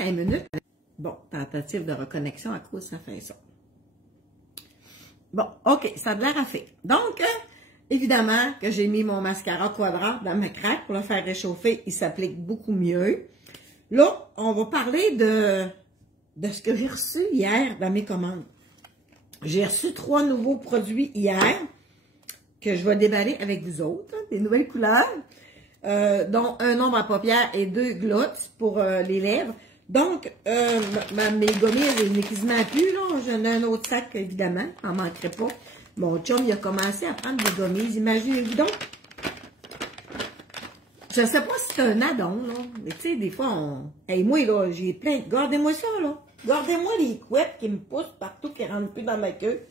5 minutes. Bon, tentative de reconnexion à cause ça fait ça. Bon, OK, ça a l'air à faire. Donc, évidemment que j'ai mis mon mascara quadrat dans ma craque pour le faire réchauffer. Il s'applique beaucoup mieux. Là, on va parler de ce que j'ai reçu hier dans mes commandes. J'ai reçu 3 nouveaux produits hier que je vais déballer avec vous autres, des nouvelles couleurs, dont un ombre à paupières et 2 gloss pour les lèvres. Donc, mes gommises, il n'est quasiment plus, là. J'en ai un autre sac, évidemment, j'en manquerai pas. Mon chum, il a commencé à prendre des gommises, imaginez-vous donc. Je sais pas si c'est un addon, là, mais tu sais, des fois, Hey, moi, là, j'ai plein... Gardez-moi ça, là. Gardez-moi les couettes qui me poussent partout, qui rentrent plus dans ma queue.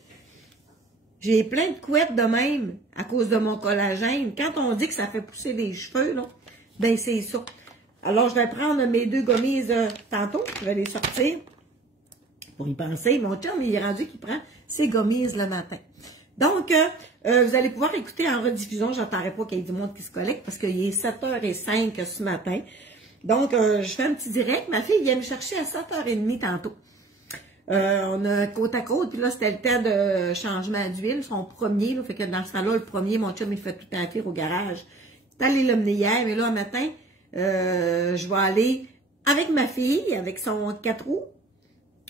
J'ai plein de couettes de même, à cause de mon collagène. Quand on dit que ça fait pousser les cheveux, là, ben c'est ça. Alors, je vais prendre mes 2 gommises tantôt. Je vais les sortir pour y penser. Mon chum, il est rendu qu'il prend ses gommises le matin. Donc, vous allez pouvoir écouter en rediffusion. J'attendrai pas qu'il y ait du monde qui se collecte parce qu'il est 7h05 ce matin. Donc, je fais un petit direct. Ma fille vient me chercher à 7h30 tantôt. On a côte à côte. Puis là, c'était le temps de changement d'huile. Son premier. Là, fait que dans ce temps-là, le premier, mon chum, il fait tout à fait au garage. Il est allé l'emmener hier. Mais là, un matin, je vais aller avec ma fille, avec son 4 roues.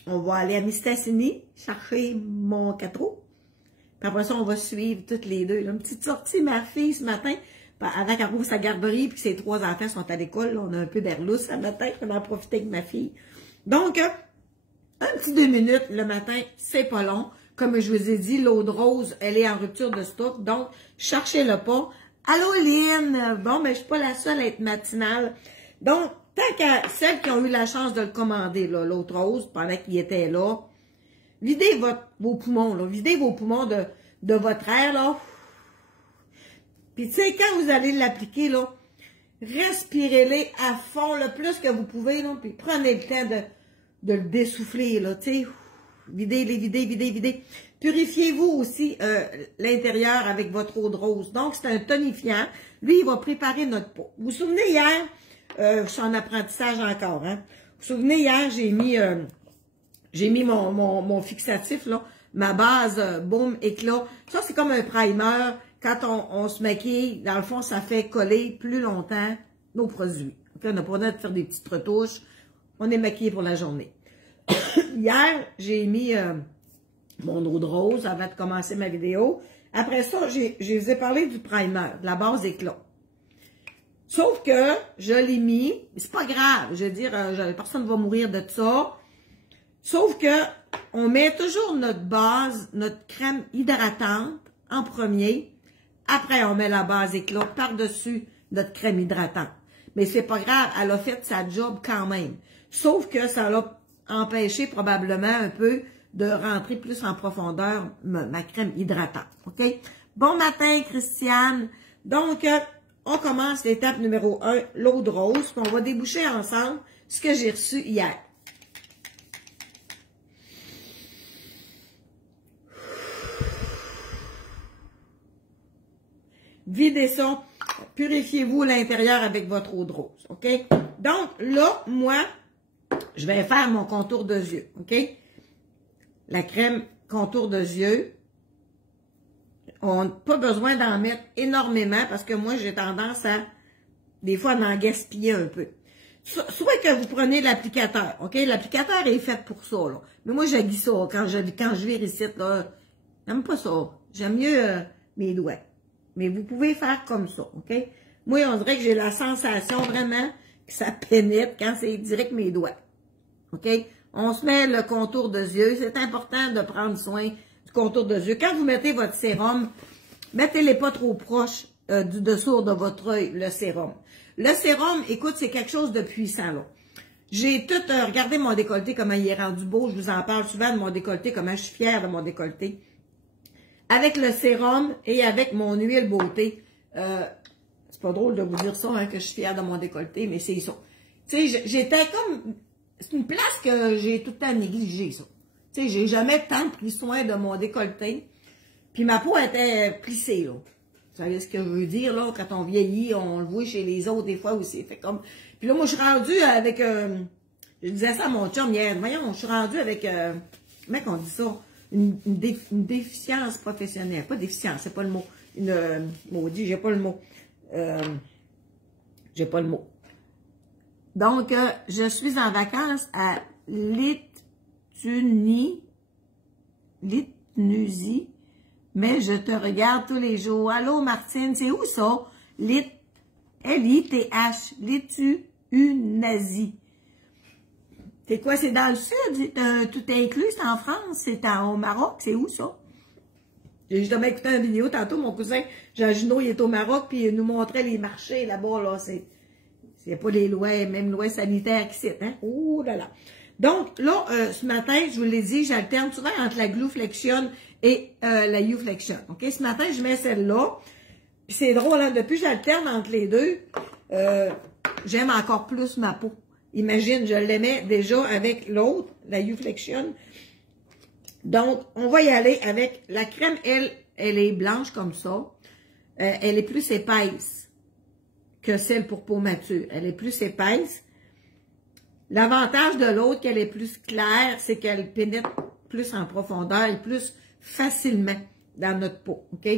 On va aller à Mistassini chercher mon 4 roues. Puis après ça, on va suivre toutes les deux. Là, une petite sortie, ma fille, ce matin, avant qu'elle rouvre sa garderie, puis ses 3 enfants sont à l'école. On a un peu d'air lousse ce matin. On va en profiter avec ma fille. Donc, un petit 2 minutes le matin, c'est pas long. Comme je vous ai dit, l'eau de rose, elle est en rupture de stock. Donc, cherchez-le pas. Allô, Lynn! Bon, mais je suis pas la seule à être matinale. Donc, tant qu'à celles qui ont eu la chance de le commander, là, l'autre rose, pendant qu'il était là, videz vos poumons, là. Videz vos poumons de votre air, là. Puis, tu sais, quand vous allez l'appliquer, là, respirez-les à fond, le plus que vous pouvez, là. Puis, prenez le temps de le dessouffler, là, tu sais. Videz-les, videz. Purifiez-vous aussi l'intérieur avec votre eau de rose. Donc, c'est un tonifiant. Lui, il va préparer notre peau. Vous vous souvenez, hier, je suis en apprentissage encore, hein. Vous vous souvenez, hier, j'ai mis mon fixatif, là, ma base Baume Éclat. Ça, c'est comme un primer. Quand on se maquille, dans le fond, ça fait coller plus longtemps nos produits. Okay? On n'a pas besoin de faire des petites retouches. On est maquillé pour la journée. Hier, j'ai mis mon eau de rose avant de commencer ma vidéo. Après ça, je vous ai parlé du primer, de la base Éclat. Sauf que je l'ai mis, c'est pas grave, je veux dire, personne ne va mourir de ça. Sauf que on met toujours notre base, notre crème hydratante en premier. Après, on met la base Éclat par-dessus notre crème hydratante. Mais c'est pas grave, elle a fait sa job quand même. Sauf que ça l'a empêché probablement un peu de rentrer plus en profondeur ma crème hydratante. OK? Bon matin, Christiane. Donc, on commence l'étape numéro 1, l'eau de rose. Puis on va déboucher ensemble ce que j'ai reçu hier. Videz ça. Purifiez-vous l'intérieur avec votre eau de rose. OK? Donc, là, moi, je vais faire mon contour de yeux. OK? La crème contour de yeux. On n'a pas besoin d'en mettre énormément parce que moi, j'ai tendance à, des fois, à en gaspiller un peu. Soit que vous prenez l'applicateur, OK? L'applicateur est fait pour ça, là. Mais moi, j'haïs ça. Quand je vire ici, là, j'aime pas ça. J'aime mieux mes doigts. Mais vous pouvez faire comme ça, OK? Moi, on dirait que j'ai la sensation vraiment que ça pénètre quand c'est direct mes doigts. OK? On se met le contour de yeux. C'est important de prendre soin du contour de yeux. Quand vous mettez votre sérum, mettez-les pas trop proche du dessous de votre œil, le sérum. Le sérum, écoute, c'est quelque chose de puissant, là. J'ai tout regardé mon décolleté, comment il est rendu beau. Je vous en parle souvent de mon décolleté, comment je suis fière de mon décolleté. Avec le sérum et avec mon huile beauté. C'est pas drôle de vous dire ça, hein, que je suis fière de mon décolleté, mais c'est ça. Tu sais, j'étais comme... C'est une place que j'ai tout le temps négligée, ça. Tu sais, j'ai jamais tant pris soin de mon décolleté. Puis ma peau était plissée, là. Vous savez ce que je veux dire, là? Quand on vieillit, on le voit chez les autres des fois aussi. Fait comme... Puis là, moi, je suis rendue avec Je disais ça à mon chum hier. Voyons, je suis rendue avec, comment on dit ça? Une déficience professionnelle. Pas déficience, c'est pas le mot. Maudit, j'ai pas le mot. J'ai pas le mot. Donc, je suis en vacances à Lituanie, mais je te regarde tous les jours. Allô, Martine, c'est où ça? L-I-T-H, Lituanie. C'est quoi, c'est dans le sud? Tout est inclus, c'est en France, c'est au Maroc, c'est où ça? J'ai justement écouté une vidéo tantôt, mon cousin Jean Junot, il est au Maroc, puis il nous montrait les marchés là-bas, là, c'est pas les lois, même lois sanitaires qui citent, hein? Oh là là! Donc, là, ce matin, je vous l'ai dit, j'alterne souvent entre la glueflexion et la euflexion, ok? Ce matin, je mets celle-là, puis c'est drôle, hein? Depuis que j'alterne entre les deux, j'aime encore plus ma peau. Imagine, je l'aimais déjà avec l'autre, la euflexion. Donc, on va y aller avec la crème, elle est blanche comme ça. Elle est plus épaisse que celle pour peau mature. Elle est plus épaisse. L'avantage de l'autre, qu'elle est plus claire, c'est qu'elle pénètre plus en profondeur et plus facilement dans notre peau. OK?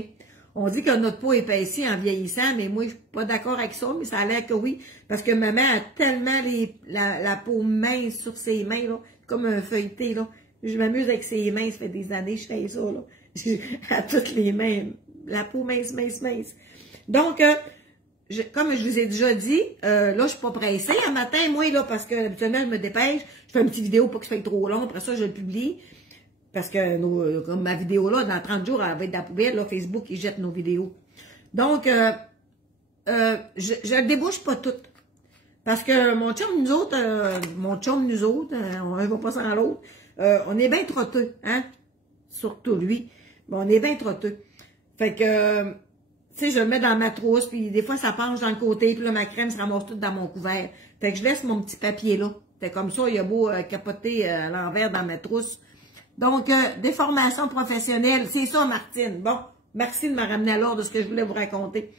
On dit que notre peau épaissit en vieillissant, mais moi, je suis pas d'accord avec ça, mais ça a l'air que oui. Parce que maman a tellement la peau mince sur ses mains, là, comme un feuilleté, là. Je m'amuse avec ses mains, ça fait des années que je fais ça, là. À toutes les mains, la peau mince. Donc, comme je vous ai déjà dit, là, je suis pas pressée. Un matin, moi, là, parce que habituellement, je me dépêche, je fais une petite vidéo pour que ça soit trop long, après ça, je le publie. Parce que comme ma vidéo là, dans 30 jours, elle va être dans la poubelle, là, Facebook, ils jettent nos vidéos. Donc, je ne débouche pas toutes. Parce que mon chum, nous autres, on ne va pas sans l'autre, on est bien trotteux, hein? Surtout lui. Mais on est bien trotteux. Fait que, tu sais, je le mets dans ma trousse, puis des fois, ça penche dans le côté, puis là, ma crème se ramasse toute dans mon couvert. Fait que je laisse mon petit papier là. Fait comme ça, il y a beau capoter à l'envers dans ma trousse. Donc, déformation professionnelle, c'est ça, Martine. Bon, merci de me ramener à l'ordre de ce que je voulais vous raconter.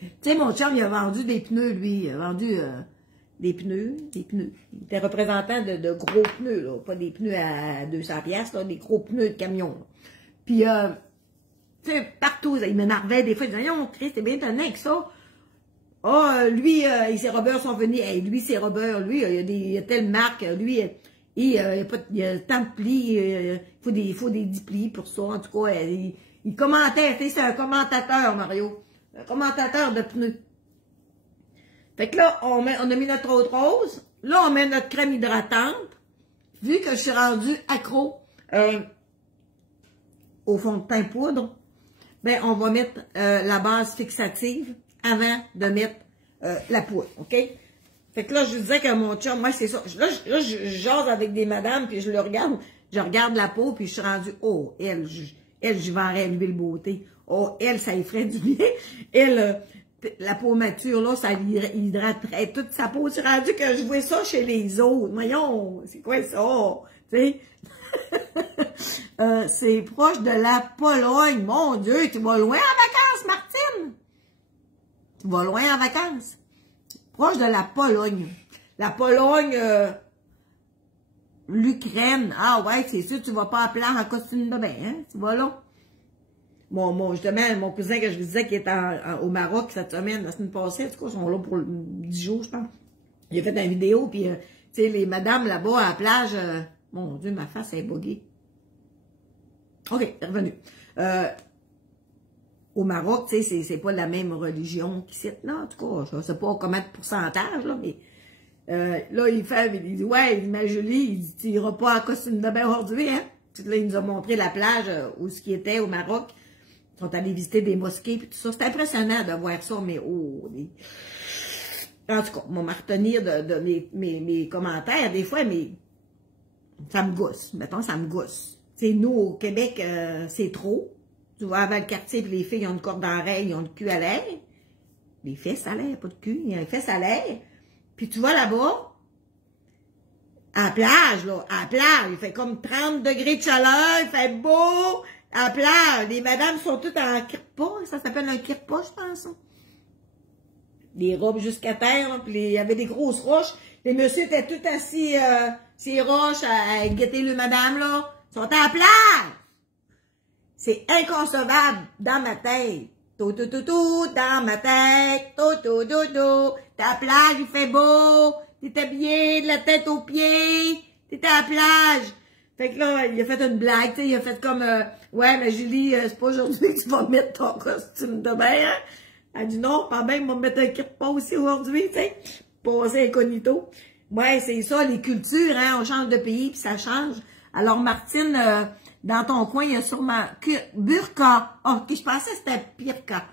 Tu sais, mon chum, il a vendu des pneus, lui. Il a vendu des pneus. Il était représentant de gros pneus, là. Pas des pneus à 200$, là, des gros pneus de camion, là. Puis, tu sais, partout, il m'énervait des fois. Il disait, non, Christ, t'es bien étonné avec ça. Ah, lui, ses robeurs sont venus. Hey, lui, ses robeurs, lui, il y a telle marque. Lui, il y a tant de plis. Il faut des 10 plis pour ça. En tout cas, il commentait. C'est un commentateur, Mario. Un commentateur de pneus. Fait que là, on a mis notre eau de rose. Là, on met notre crème hydratante. Vu que je suis rendue accro au fond de teint poudre, ben, on va mettre la base fixative avant de mettre la poudre, OK? Fait que là, je vous disais que mon chum, moi, c'est ça. Là, je jase avec des madames, puis je regarde la peau, puis je suis rendue, oh, elle, je vendrais l'huile beauté. Oh, elle, ça y ferait du bien. Elle, la peau mature, là, ça hydraterait toute sa peau. Je suis rendue que je vois ça chez les autres. Voyons, c'est quoi ça? Tu sais? C'est proche de la Pologne. Mon Dieu, tu vas loin en vacances, Martine! Tu vas loin en vacances. Proche de la Pologne. La Pologne, l'Ukraine. Ah ouais, c'est sûr, tu vas pas appeler en costume de bain, hein? Tu vas là. Justement, mon cousin que je vous disais qui est au Maroc cette semaine, la semaine passée, en tout cas, ils sont là pour 10 jours, je pense. Il a fait une vidéo, puis, tu sais, les madames là-bas à la plage, mon Dieu, ma face est buggée. OK, c'est revenu. Au Maroc, tu sais, c'est pas la même religion qu'ici, là, en tout cas, je sais pas comment de pourcentage, là, mais là, il dit, ouais, ma Julie, il dit, tu iras pas en costume de bain aujourd'hui, hein? Puis là, il nous a montré la plage où ce qui était au Maroc. Ils sont allés visiter des mosquées, puis tout ça. C'est impressionnant de voir ça, mais oh, en tout cas, on m'a retenir de mes commentaires, des fois, mais ça me gosse, mettons, ça me gosse. Tu sais, nous, au Québec, c'est trop. Tu vois, avant le quartier, puis les filles ont une corde d'oreille, ils ont le cul à l'air. Les fesses à l'air, pas de cul, il y a les fesses à l'air. Puis tu vois là-bas, à la plage, là, à la plage, il fait comme 30 degrés de chaleur, il fait beau, à la plage. Les madames sont toutes en kirpa, ça s'appelle un kirpa, je pense. Des robes jusqu'à terre, là, puis il y avait des grosses roches, Les messieurs étaient tout assis, ces roches, à guetter le madame, là. Ils sont à la plage. C'est inconcevable dans ma tête. Tout, dans ma tête. Tout. T'es à la plage, il fait beau. T'es habillé de la tête aux pieds. T'es à la plage. Fait que là, il a fait une blague, tu sais, il a fait comme, ouais, mais Julie, c'est pas aujourd'hui que tu vas mettre ton costume de bain, hein? Elle dit non, pas bien, on va mettre un kippa aussi aujourd'hui, tu sais, passer incognito. Ouais, c'est ça, les cultures, hein, on change de pays, puis ça change. Alors, Martine, dans ton coin, il y a sûrement burqa. Oh, ok, je pensais que c'était pirqa.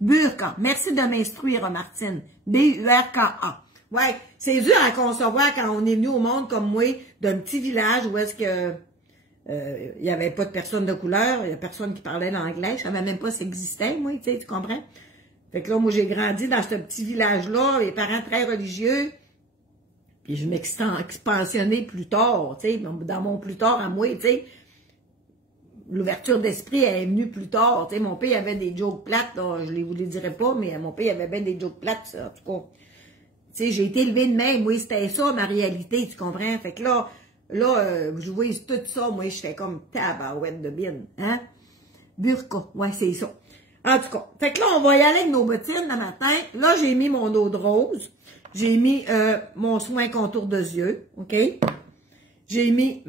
Burqa. Merci de m'instruire, Martine. B-U-R-K-A. Ouais, c'est dur à concevoir quand on est venu au monde comme moi, d'un petit village où est-ce que il y avait pas de personne de couleur, il y a personne qui parlait l'anglais, je savais même pas si ça existait, moi, tu sais, tu comprends? Fait que là, moi, j'ai grandi dans ce petit village-là, les parents très religieux, puis je m'expansionnais plus tard, tu sais, dans mon plus tard à moi, tu sais, l'ouverture d'esprit, elle est venue plus tard, tu sais, mon père avait des jokes plates, là, je vous les dirais pas, mais mon père avait bien des jokes plates, ça, en tout cas. Tu sais, j'ai été élevée de même, oui, c'était ça, ma réalité, tu comprends? Fait que là, je vois tout ça, moi, j'étais comme tabarouette de bine, hein? Burqa, ouais, c'est ça. En tout cas, fait que là, on va y aller avec nos bottines le matin. Là, j'ai mis mon eau de rose. J'ai mis mon soin contour de yeux, OK? J'ai mis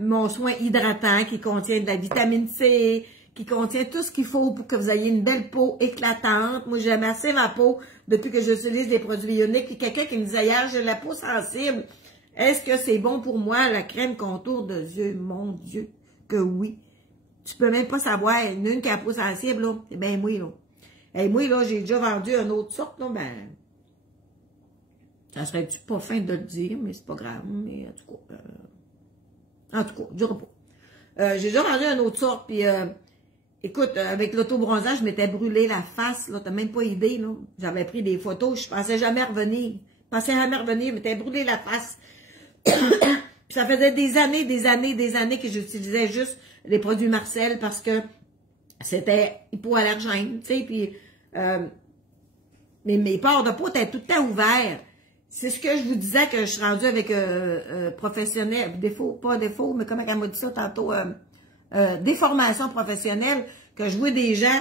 mon soin hydratant qui contient de la vitamine C, qui contient tout ce qu'il faut pour que vous ayez une belle peau éclatante. Moi, j'aime assez ma peau depuis que j'utilise des produits ioniques. Puis quelqu'un qui me disait hier, j'ai la peau sensible. Est-ce que c'est bon pour moi, la crème contour de yeux? Mon Dieu, que oui. Tu peux même pas savoir, une qui a la peau sensible, là. C'est bien moi, là. Et moi, là, j'ai déjà vendu une autre sorte, là, ben... Ça serait-tu pas fin de le dire, mais c'est pas grave. Mais en tout cas, je dirais pas. J'ai déjà vendu une autre sorte, puis... écoute, avec l'autobronzage, je m'étais brûlé la face, là, t'as même pas idée, là. J'avais pris des photos, je pensais jamais revenir. Je m'étais brûlé la face. Puis ça faisait des années que j'utilisais juste les produits Marcel parce que c'était hypoallergène, tu sais, puis mes pores de peau étaient tout le temps ouverts. C'est ce que je vous disais que je suis rendue avec professionnel, pas défaut, mais comment elle m'a dit ça tantôt, des formations professionnelles, que je vois des gens,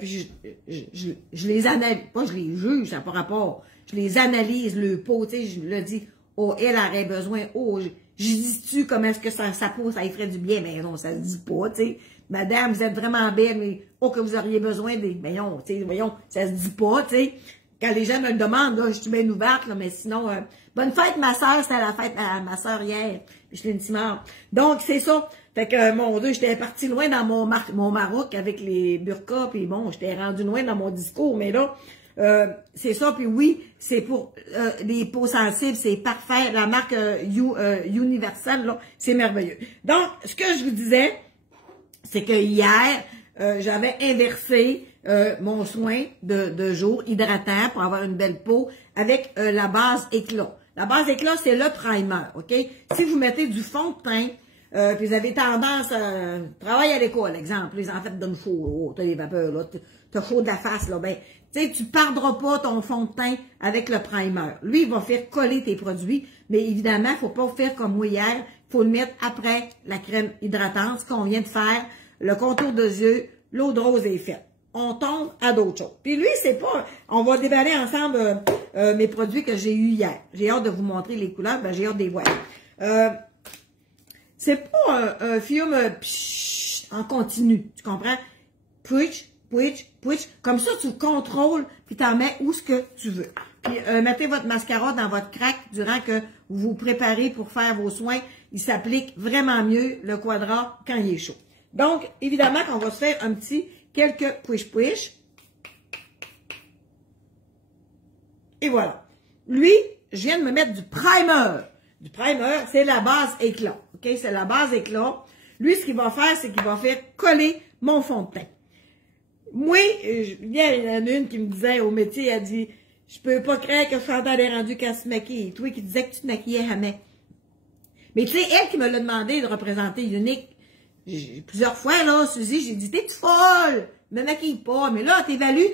puis je les analyse, pas je les juge, ça n'a pas rapport, je les analyse, le peau, tu sais, je le dis, oh, elle aurait besoin, oh, je dis-tu comment est-ce que sa peau, ça y ferait du bien, mais non, ça se dit pas, tu sais, madame, vous êtes vraiment belle, mais oh, que vous auriez besoin des, voyons, tu sais, voyons, ça se dit pas, tu sais, quand les gens me le demandent, là, je suis bien ouverte, là, mais sinon, bonne fête, ma soeur, c'était la fête à ma soeur hier, puis je l'ai une timeur. Donc, c'est ça. Fait que, mon Dieu, j'étais partie loin dans mon Maroc avec les burqas, puis bon, j'étais rendue loin dans mon discours, mais là, c'est ça, puis oui, c'est pour les peaux sensibles, c'est parfait. La marque Universal, là, c'est merveilleux. Donc, ce que je vous disais, c'est que hier, j'avais inversé mon soin de jour hydratant pour avoir une belle peau avec la base éclat. La base éclat, c'est le primer, OK? Si vous mettez du fond de teint, puis vous avez tendance à travailler à l'école, exemple, les enfants te donnent chaud, oh, t'as les vapeurs, là, t'as chaud de la face, là, ben, tu sais, tu perdras pas ton fond de teint avec le primer. Lui, il va faire coller tes produits, mais évidemment, il faut pas faire comme moi hier, il faut le mettre après la crème hydratante, ce qu'on vient de faire, le contour de yeux, l'eau de rose est faite. On tombe à d'autres choses. Puis lui, c'est pas... On va déballer ensemble mes produits que j'ai eu hier. J'ai hâte de vous montrer les couleurs, ben j'ai hâte de les voir. C'est pas un film en continu, tu comprends? Puitch. Comme ça, tu contrôles, puis t'en mets où ce que tu veux. Puis mettez votre mascara dans votre craque durant que vous vous préparez pour faire vos soins. Il s'applique vraiment mieux, le quadra, quand il est chaud. Donc, évidemment qu'on va se faire un petit... quelques push. Et voilà. Lui, je viens de me mettre du primer. Du primer, c'est la base éclat. OK? C'est la base éclat. Lui, ce qu'il va faire, c'est qu'il va faire coller mon fond de teint. Moi, il y en a une qui me disait au métier, elle dit, je peux pas croire que Chantal est rendue qu'elle se maquille. Toi qui disais que tu te maquillais jamais. Mais tu sais, elle qui me l'a demandé de représenter Unique, plusieurs fois, là, Suzy, j'ai dit, t'es-tu folle? Me maquille pas. Mais là, t'évalues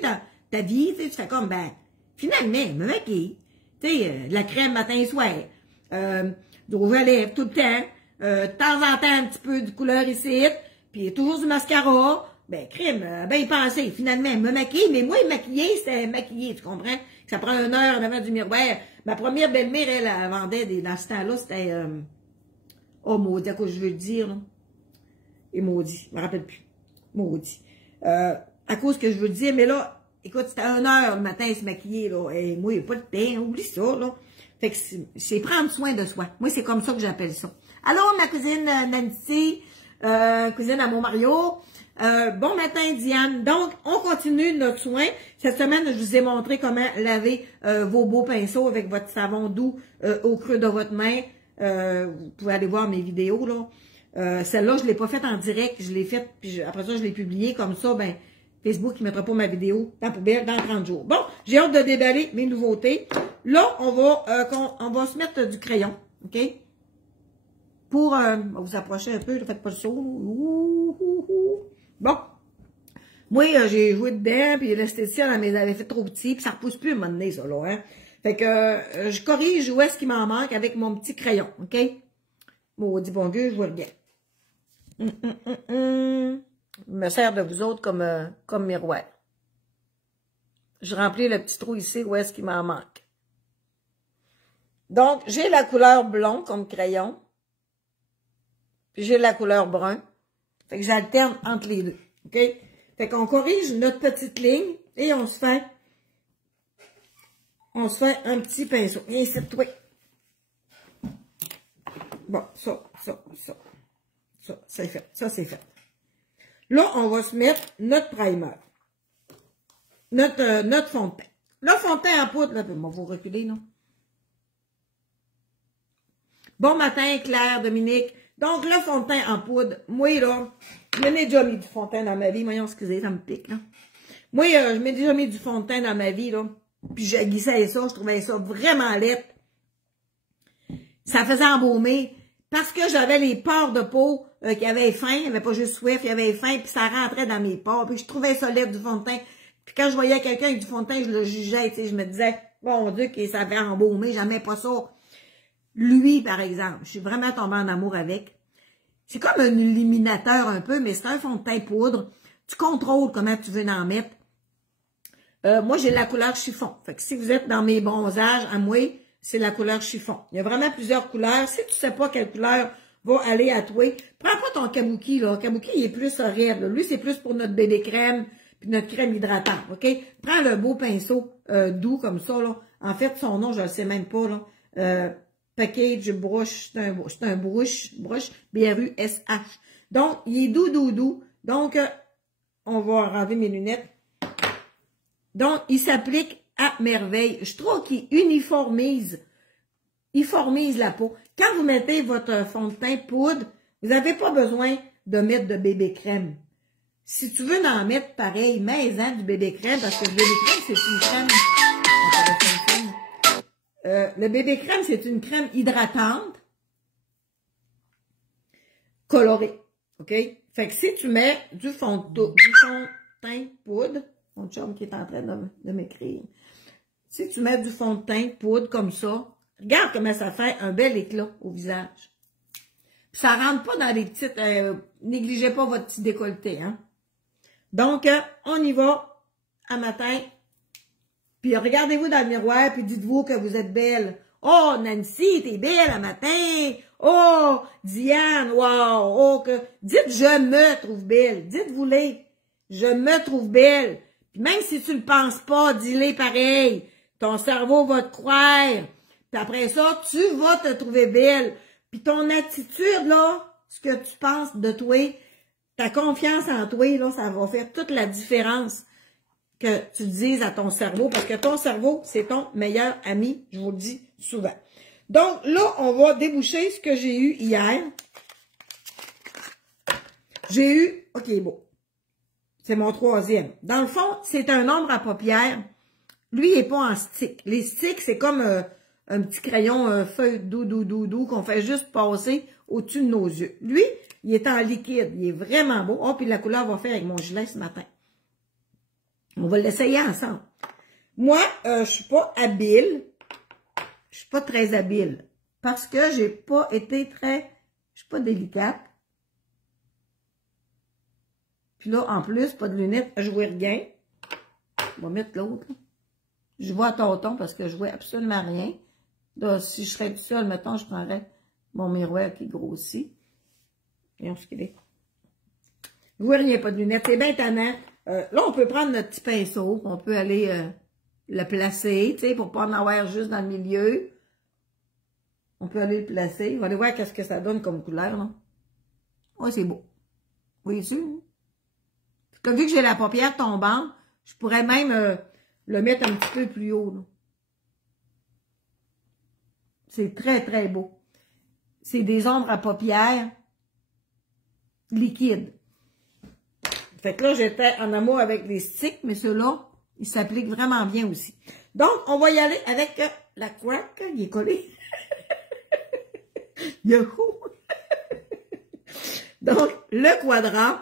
ta vie, tu fais comme, ben, finalement, me maquille. Tu sais, de la crème matin et soir. Du rouge à lèvres tout le temps. De temps en temps, un petit peu de couleur ici. Puis toujours du mascara. Ben, crème, ben, y penser. Finalement, me maquiller. Mais moi, maquiller, c'était maquiller, tu comprends? Ça prend 1 heure en avant du miroir. Ma première belle-mère, elle vendait dans ce temps-là, c'était, oh, maudit, à quoi je veux le dire, là. Et maudit, je me rappelle plus. Maudit. À cause que je veux le dire, mais là, écoute, c'était 1 heure le matin à se maquiller, là. Et moi, il n'y a pas de temps, oublie ça, là. Fait que c'est prendre soin de soi. Moi, c'est comme ça que j'appelle ça. Alors, ma cousine Nancy, cousine à mon Mario. Bon matin, Diane. Donc, on continue notre soin. Cette semaine, je vous ai montré comment laver vos beaux pinceaux avec votre savon doux au creux de votre main. Vous pouvez aller voir mes vidéos, là. Celle-là, je ne l'ai pas faite en direct. Je l'ai faite, puis après ça, je l'ai publiée comme ça. Ben, Facebook, il ne mettra pas ma vidéo dans la poubelle dans 30 jours. Bon, j'ai hâte de déballer mes nouveautés. Là, on va se mettre du crayon, OK? Pour vous approcher un peu, ne faites pas le saut. Bon. Moi, j'ai joué dedans, puis l'esthéticienne, elle m'avait fait trop petit, puis ça repousse plus à un moment donné, ça, là, hein. Fait que je corrige où est-ce qu'il m'en manque avec mon petit crayon, OK? Maudit bon Dieu, je vous regarde. Je me sers de vous autres comme miroir. Je remplis le petit trou ici où est-ce qu'il m'en manque. Donc, j'ai la couleur blond comme crayon. Puis j'ai la couleur brun. Fait que j'alterne entre les deux. OK? Fait qu'on corrige notre petite ligne et on se fait un petit pinceau. Viens ici, toi. Bon, ça, c'est fait. Ça, c'est fait. Là, on va se mettre notre primer. Notre fond de teint. Le fond de teint en poudre, là, on va vous reculer, non? Bon matin, Claire, Dominique. Donc, le fond de teint en poudre, moi, là, je m'ai déjà mis du fond de teint dans ma vie. Voyons, excusez, ça me pique, là. Moi, je m'ai déjà mis du fond de teint dans ma vie, là. Puis, j'ai glissé ça, je trouvais ça vraiment laid. Ça faisait embaumer. Parce que j'avais les pores de peau qui avaient faim. Il n'y avait pas juste soif, il y avait faim. Puis, ça rentrait dans mes pores. Puis, je trouvais ça laid du fond de teint. Puis, quand je voyais quelqu'un avec du fond de teint, je le jugeais, tu sais. Je me disais, bon Dieu, que ça avait embaumer. J'aimais pas ça. Lui, par exemple, je suis vraiment tombée en amour avec. C'est comme un illuminateur un peu, mais c'est un fond de teint poudre. Tu contrôles comment tu veux en mettre. Moi, j'ai la couleur chiffon. Fait que si vous êtes dans mes bronzages, à moi, c'est la couleur chiffon. Il y a vraiment plusieurs couleurs. Si tu sais pas quelle couleur va aller à toi, prends pas ton kabuki, là. Kabuki, il est plus raide, là. Lui, c'est plus pour notre bébé crème puis notre crème hydratante, OK? Prends le beau pinceau doux comme ça, là. En fait, son nom, je le sais même pas, là. Package brush, c'est un brush, B-R-U-S-H. Donc, il est doux. Donc, on va enlever mes lunettes. Donc, il s'applique à merveille. Je trouve qu'il uniformise la peau. Quand vous mettez votre fond de teint poudre, vous n'avez pas besoin de mettre de bébé crème. Si tu veux en mettre pareil, mets-en du bébé crème, parce que le bébé crème, c'est une crème. Le bébé crème, c'est une crème hydratante, colorée. OK? Fait que si tu mets du fond de teint poudre, mon chum qui est en train de m'écrire. Si tu mets du fond de teint poudre comme ça, regarde comment ça fait un bel éclat au visage. Puis ça rentre pas dans les petites... négligez pas votre petit décolleté, hein? Donc, on y va à matin. Puis regardez-vous dans le miroir, puis dites-vous que vous êtes belle. Oh, Nancy, t'es belle à matin. Oh, Diane, wow. Oh, que... Dites, je me trouve belle. Dites-vous-les. Je me trouve belle. Puis même si tu ne le penses pas, dis-les pareil. Ton cerveau va te croire. Puis après ça, tu vas te trouver belle. Puis ton attitude, là, ce que tu penses de toi, ta confiance en toi, là, ça va faire toute la différence que tu dises à ton cerveau. Parce que ton cerveau, c'est ton meilleur ami. Je vous le dis souvent. Donc là, on va déboucher ce que j'ai eu hier. J'ai eu... OK, bon. C'est mon troisième. Dans le fond, c'est un ombre à paupières. Lui, il n'est pas en stick. Les sticks, c'est comme un petit crayon feuille doux qu'on fait juste passer au-dessus de nos yeux. Lui, il est en liquide. Il est vraiment beau. Oh, puis la couleur va faire avec mon gilet ce matin. On va l'essayer ensemble. Moi, je suis pas habile. je suis pas très habile. Parce que j'ai pas été très... Je suis pas délicate. Puis là, en plus, pas de lunettes, je vois rien. On va mettre l'autre. Je vois à tonton parce que je vois absolument rien. Là, si je serais tout seul, mettons, je prendrais mon miroir qui grossit. Voyons ce qu'il est. Je vois rien, pas de lunettes. C'est bien tannant. Là, on peut prendre notre petit pinceau. On peut aller le placer, tu sais, pour pas en avoir juste dans le milieu. On peut aller le placer. On va aller voir qu'est-ce que ça donne comme couleur, non? Oui, c'est beau. Oui, sûr. Comme vu que j'ai la paupière tombante, je pourrais même le mettre un petit peu plus haut. C'est très, très beau. C'est des ombres à paupières liquides. Fait que là, j'étais en amour avec les sticks, mais ceux-là, ils s'appliquent vraiment bien aussi. Donc, on va y aller avec la crack. Il est collé. Yahoo! Donc, le quadrant,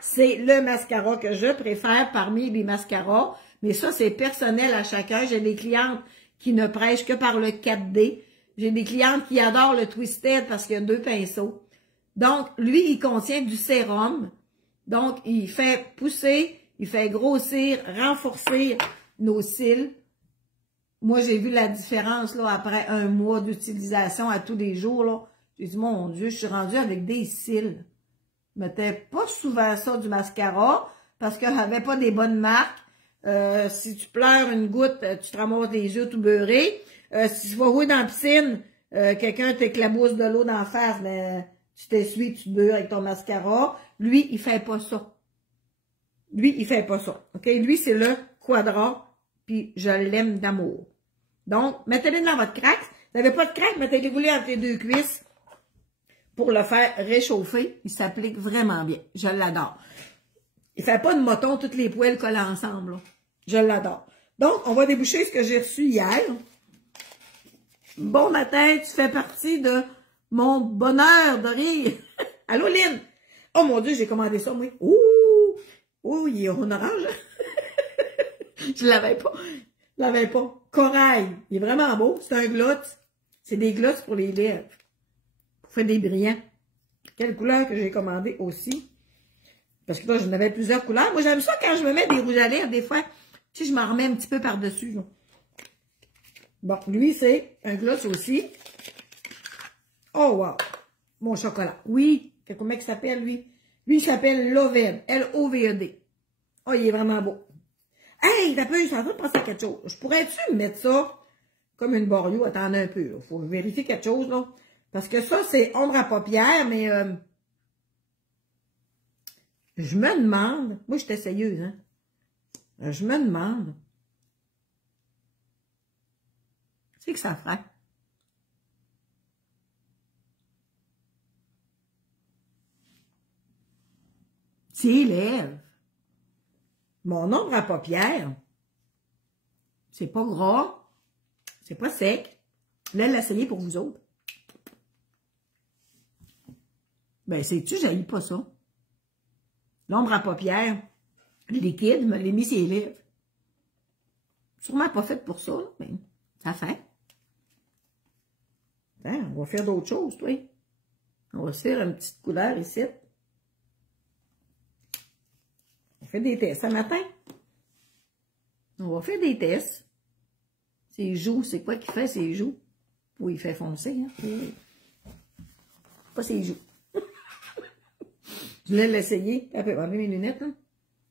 c'est le mascara que je préfère parmi les mascaras. Mais ça, c'est personnel à chacun. J'ai des clientes qui ne prêchent que par le 4D. J'ai des clientes qui adorent le Twisted parce qu'il y a 2 pinceaux. Donc, lui, il contient du sérum. Donc, il fait pousser, il fait grossir, renforcer nos cils. Moi, j'ai vu la différence là après un mois d'utilisation à tous les jours. Là. J'ai dit, mon Dieu, je suis rendue avec des cils. Je mettais pas souvent ça du mascara parce que j'avais pas des bonnes marques. Si tu pleures une goutte, tu te ramasses les yeux tout beurrés. Si tu vas jouer dans la piscine, quelqu'un t'éclabousse de l'eau d'en face, mais tu t'essuies, tu te beurres avec ton mascara. Lui, il fait pas ça. Lui, il fait pas ça. OK? Lui, c'est le quadrat, puis je l'aime d'amour. Donc, mettez-le dans votre craque. Vous n'avez pas de craque, mettez-le entre les 2 cuisses pour le faire réchauffer. Il s'applique vraiment bien. Je l'adore. Il fait pas de moton, toutes les poils collent ensemble. Là. Je l'adore. Donc, on va déboucher ce que j'ai reçu hier. Bon matin, tu fais partie de mon bonheur de rire. Allô, Lynn? Oh mon Dieu, j'ai commandé ça, moi. Ouh! Ouh, il est en orange. Je l'avais pas. Je l'avais pas. Corail. Il est vraiment beau. C'est un gloss. C'est des gloss pour les lèvres. Pour faire des brillants. Quelle couleur que j'ai commandé aussi. Parce que là, j'en avais plusieurs couleurs. Moi, j'aime ça quand je me mets des rouges à lèvres. Des fois, tu sais, je m'en remets un petit peu par-dessus. Bon, lui, c'est un gloss aussi. Oh, wow. Mon chocolat. Oui. Comment il s'appelle, lui? Lui, il s'appelle Loved. L-O-V-E-D. Oh, il est vraiment beau. Hey, t'as peu, je suis en train de penser à quelque chose. Je pourrais-tu mettre ça comme une Borio? Attendez un peu. Il faut vérifier quelque chose, là. Parce que ça, c'est ombre à paupières, mais je me demande. Moi, je suis essayeuse, hein. Je me demande. C'est que ça ferait. Tes lèvres. Mon ombre à paupières, c'est pas gras, c'est pas sec. Là, l'essayer pour vous autres. Ben, sais-tu, j'haïs pas ça. L'ombre à paupières, liquide, me l'ai mis sur les lèvres. Sûrement pas faite pour ça, là, mais ça fait. Hein, on va faire d'autres choses, toi. On va se faire une petite couleur ici. On fait des tests ce matin. On va faire des tests. Ses joues, c'est quoi qu'il fait, ses joues? Oui, il fait foncer, hein? Oui. Pas ses joues. Je voulais l'essayer. Je vais enlever mes lunettes, là.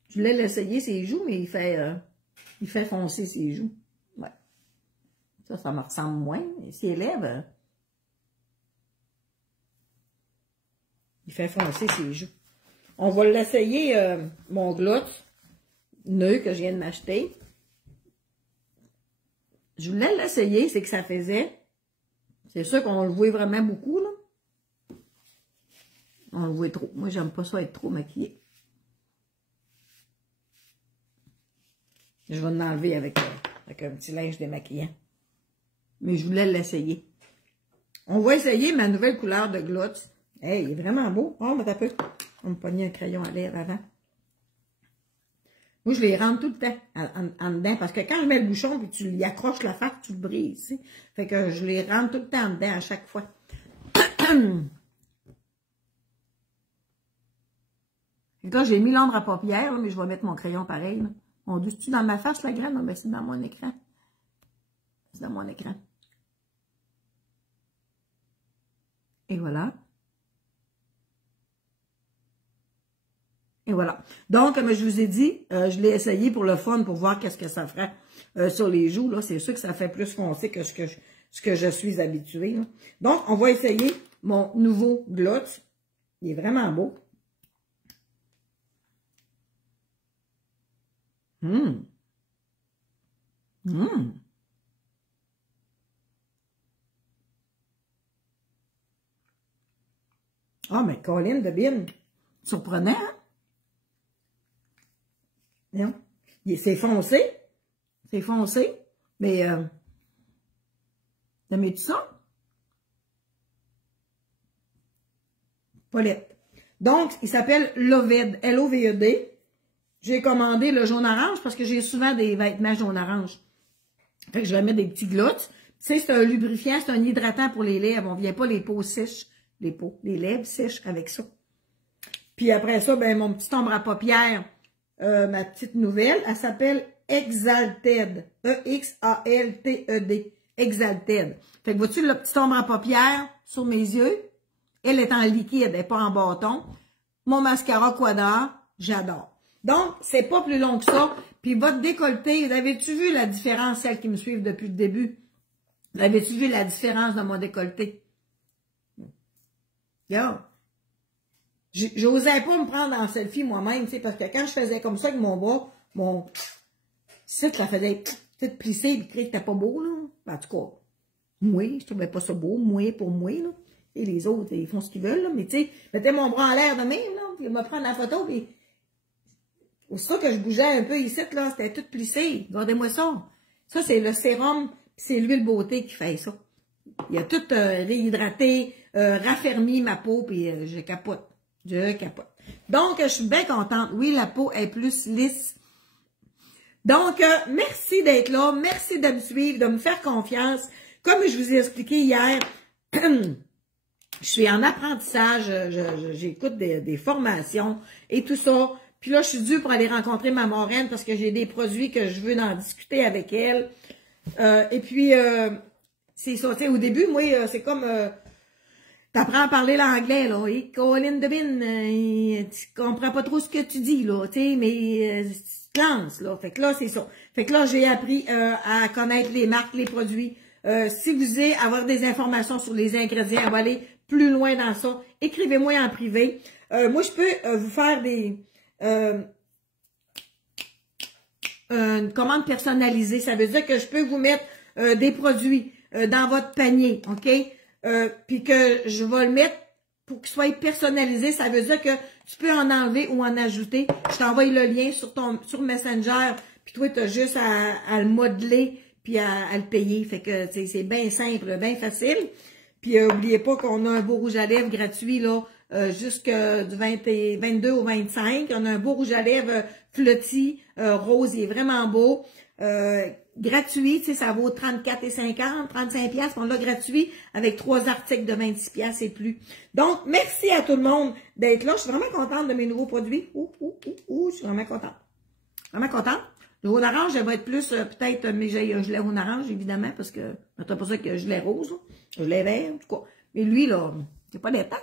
Je voulais l'essayer, ses joues, mais il fait foncer ses joues. Ouais. Ça me ressemble moins. Et ses lèvres, il fait foncer ses joues. On va l'essayer, mon gloss nœud que je viens de m'acheter. Je voulais l'essayer, c'est que ça faisait. C'est sûr qu'on le voit vraiment beaucoup, là. On le voit trop. Moi, j'aime pas ça être trop maquillée. Je vais l'enlever avec un petit linge démaquillant. Mais je voulais l'essayer. On va essayer ma nouvelle couleur de gloss. Hey, il est vraiment beau. Oh, mais t'as peu. On me pognait un crayon à lèvres avant. Moi, je les rentre tout le temps en dedans, parce que quand je mets le bouchon, puis tu y accroches la face, tu le brises, tu sais. Fait que je les rentre tout le temps en dedans à chaque fois. Et là, j'ai mis l'ombre à paupières, là, mais je vais mettre mon crayon pareil. Là. On douce-tu dans ma face, la graine? Non, mais c'est dans mon écran. C'est dans mon écran. Et voilà. Et voilà. Donc, comme je vous ai dit, je l'ai essayé pour le fun, pour voir qu'est-ce que ça ferait sur les joues. Là, c'est sûr que ça fait plus foncé que ce que je suis habituée. Là. Donc, on va essayer mon nouveau gloss. Il est vraiment beau. Ah, mais Colin de Bin, surprenant, hein? Non. C'est foncé. C'est foncé. Mais, t'aimes-tu ça? Paulette. Donc, il s'appelle Loved, L-O-V-E-D. J'ai commandé le jaune-orange parce que j'ai souvent des vêtements jaune-orange. Fait que je vais mettre des petits glottes. Tu sais, c'est un lubrifiant, c'est un hydratant pour les lèvres. On vient pas les peaux sèches, les lèvres sèches avec ça. Puis après ça, ben mon petit ombre à paupières, ma petite nouvelle, elle s'appelle Exalted. E-X-A-L-T-E-D. Exalted. Fait que vois-tu le petit ombre à paupières sur mes yeux? Elle est en liquide, elle n'est pas en bâton. Mon mascara Quadra, j'adore. Donc, c'est pas plus long que ça. Puis votre décolleté, vous avez-tu vu la différence, celles qui me suivent depuis le début? Vous avez-tu vu la différence de mon décolleté? Regarde. J'osais pas me prendre en selfie moi-même, tu sais, parce que quand je faisais comme ça avec mon bras, mon site, ça faisait tout plisser, il criait que c'était pas beau, là. En tout cas, moi, je trouvais pas ça beau, moi pour moi, là. Et les autres, ils font ce qu'ils veulent, là. Mais tu sais, je mettais mon bras en l'air de même, là, puis je me prendre la photo, puis aussitôt que je bougeais un peu ici, là, c'était tout plissé. Regardez-moi ça. Ça, c'est le sérum, puis c'est l'huile beauté qui fait ça. Il a tout réhydraté, raffermi ma peau, puis je capote. Je capote. Donc, je suis bien contente. Oui, la peau est plus lisse. Donc, merci d'être là. Merci de me suivre, de me faire confiance. Comme je vous ai expliqué hier, je suis en apprentissage. J'écoute des formations et tout ça. Puis là, je suis due pour aller rencontrer ma marraine parce que j'ai des produits que je veux en discuter avec elle. Et puis, c'est ça. Tu sais, au début, moi, c'est comme... t'apprends à parler l'anglais, là. Et Colin Debin, tu comprends pas trop ce que tu dis, là, tu sais, mais tu te lances, là. Fait que là, c'est ça. Fait que là, j'ai appris à connaître les marques, les produits. Si vous voulez avoir des informations sur les ingrédients, on va aller plus loin dans ça. Écrivez-moi en privé. Moi, je peux vous faire une commande personnalisée. Ça veut dire que je peux vous mettre des produits dans votre panier, OK? Puis que je vais le mettre pour qu'il soit personnalisé. Ça veut dire que tu peux en enlever ou en ajouter. Je t'envoie le lien sur Messenger, puis toi, tu as juste à le modeler puis à le payer. Fait que c'est bien simple, bien facile. Puis n'oubliez pas qu'on a un beau rouge à lèvres gratuit là jusqu'au 22 au 25. On a un beau rouge à lèvres flotti, rose, il est vraiment beau. Gratuit, tu sais, ça vaut 34,50, 35 pièces. On l'a gratuit avec 3 articles de 26 pièces et plus. Donc, merci à tout le monde d'être là. Je suis vraiment contente de mes nouveaux produits. Je suis vraiment contente. Vraiment contente. Le jaune orange, elle va être plus, peut-être, mais j'ai un gelé jaune orange, évidemment, parce que, c'est pas ça que gelé rose, là. Gelé vert, en tout cas. Mais lui, là, c'est pas des temps.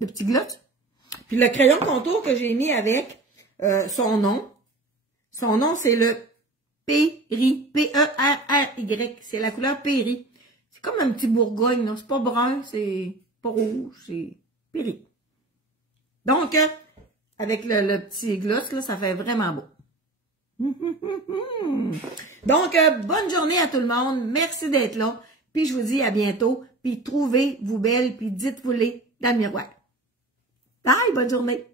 Le petit gloss. Puis le crayon contour que j'ai mis avec son nom. Son nom, c'est le Péri. P-E-R-R-Y. C'est la couleur Péri. C'est comme un petit bourgogne, là. C'est pas brun, c'est pas rouge, c'est Péri. Donc, avec le petit gloss, là, ça fait vraiment beau. Donc, bonne journée à tout le monde. Merci d'être là. Puis, je vous dis à bientôt. Puis, trouvez-vous belle, puis dites-vous-les dans le miroir. Bye, bonne journée.